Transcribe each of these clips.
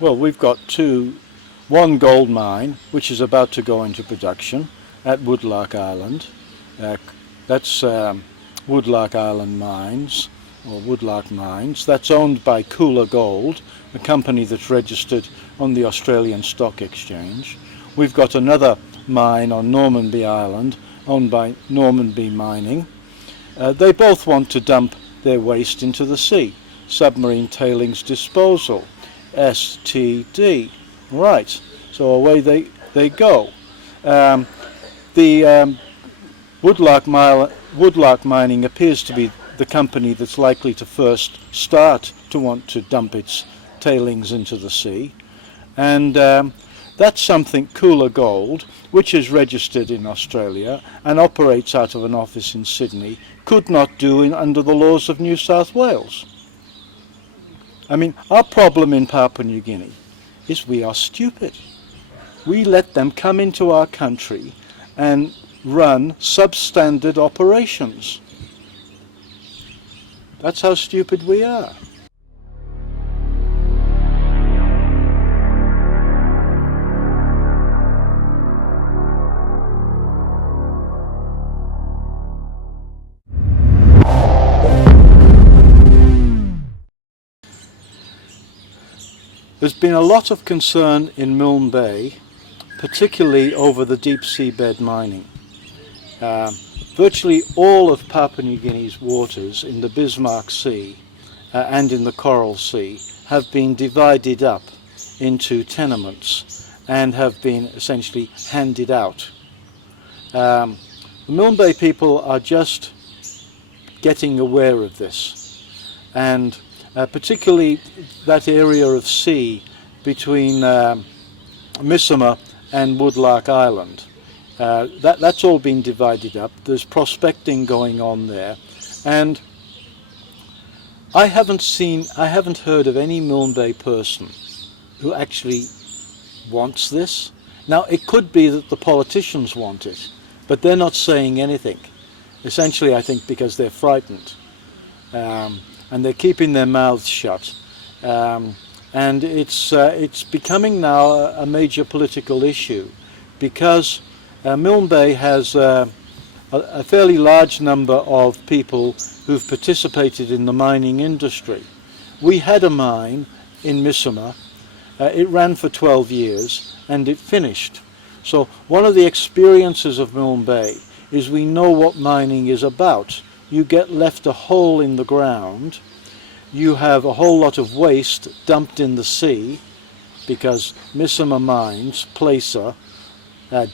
Well, we've got one gold mine which is about to go into production at Woodlark Island. That's Woodlark Island Mines, or Woodlark Mines. That's owned by Cooler Gold, a company that's registered on the Australian Stock Exchange. We've got another mine on Milne Island owned by Milne Mining. They both want to dump their waste into the sea. Submarine Tailings Disposal, STD. Right, so away they go. The Woodlark Mining appears to be the company that's likely to first start to want to dump its tailings into the sea. And that's something Cooler Gold, which is registered in Australia and operates out of an office in Sydney, could not do under the laws of New South Wales. I mean, our problem in Papua New Guinea is we are stupid. We let them come into our country and run substandard operations. That's how stupid we are. There's been a lot of concern in Milne Bay, particularly over the deep seabed mining. Virtually all of Papua New Guinea's waters in the Bismarck Sea and in the Coral Sea have been divided up into tenements and have been essentially handed out. The Milne Bay people are just getting aware of this, and particularly that area of sea between Misima and Woodlark Island. That's all been divided up. There's prospecting going on there, and I haven't heard of any Milne Bay person who actually wants this. Now, it could be that the politicians want it, but they're not saying anything. Essentially, I think because they're frightened. And they're keeping their mouths shut, and it's becoming now a major political issue, because Milne Bay has a fairly large number of people who've participated in the mining industry. We had a mine in Misima. It ran for 12 years and it finished. So one of the experiences of Milne Bay is we know what mining is about. You get left a hole in the ground, you have a whole lot of waste dumped in the sea, because Misima Mines, Placer,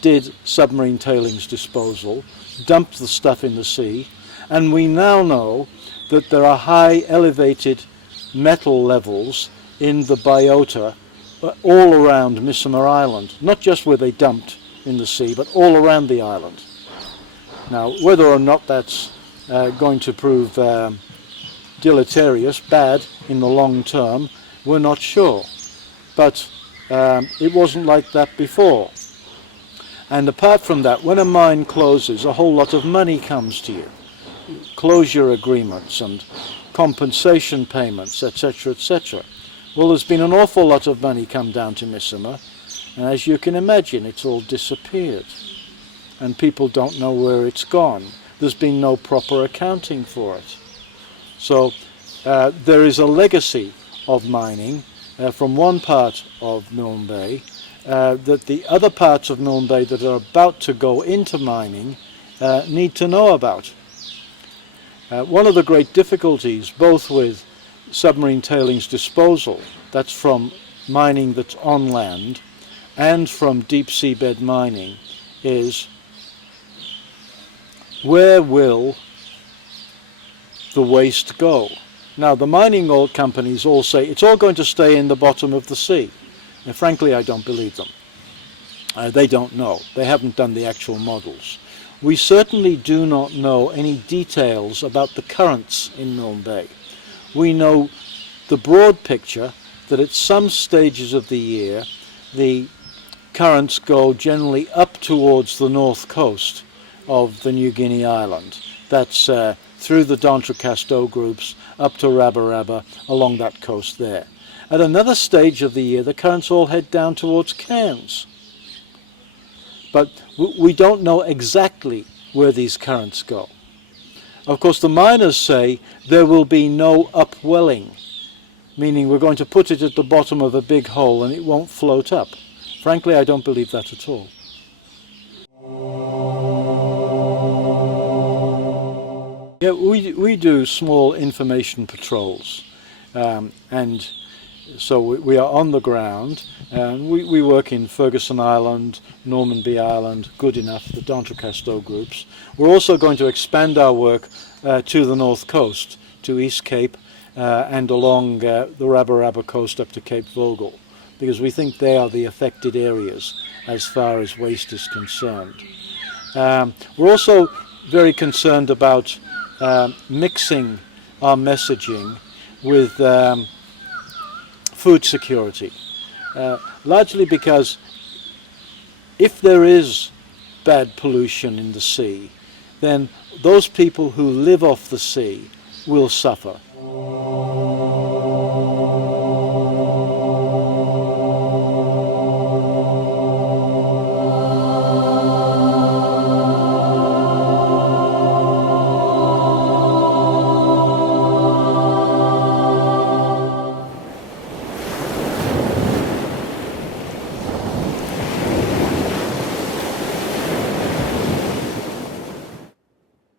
did submarine tailings disposal, dumped the stuff in the sea, and we now know that there are high elevated metal levels in the biota all around Misima Island, not just where they dumped in the sea, but all around the island. Now, whether or not that's going to prove deleterious, bad in the long term, we're not sure. But it wasn't like that before. And apart from that, when a mine closes, a whole lot of money comes to you. Closure agreements and compensation payments, etc., etc. Well, there's been an awful lot of money come down to Misima, and as you can imagine, it's all disappeared. And people don't know where it's gone. There's been no proper accounting for it. So there is a legacy of mining from one part of Milne Bay that the other parts of Milne Bay that are about to go into mining need to know about. One of the great difficulties, both with submarine tailings disposal, that's from mining that's on land, and from deep seabed mining, is where will the waste go? Now, the mining oil companies all say it's all going to stay in the bottom of the sea. And frankly, I don't believe them. They don't know. They haven't done the actual models. We certainly do not know any details about the currents in Milne Bay. We know the broad picture that at some stages of the year, the currents go generally up towards the north coast of the New Guinea island. That's through the D'Entrecasteaux groups up to Rabba Rabba, along that coast there. At another stage of the year, the currents all head down towards Cairns. But we don't know exactly where these currents go. Of course, the miners say there will be no upwelling, meaning we're going to put it at the bottom of a big hole and it won't float up. Frankly, I don't believe that at all. Yeah, we do small information patrols, and so we are on the ground. We work in Ferguson Island, Normanby Island, Good Enough, the D'Entrecasteaux groups. We're also going to expand our work to the north coast, to East Cape, and along the Rabba Rabba coast up to Cape Vogel, because we think they are the affected areas as far as waste is concerned. We're also very concerned about mixing our messaging with food security, largely because if there is bad pollution in the sea, then those people who live off the sea will suffer.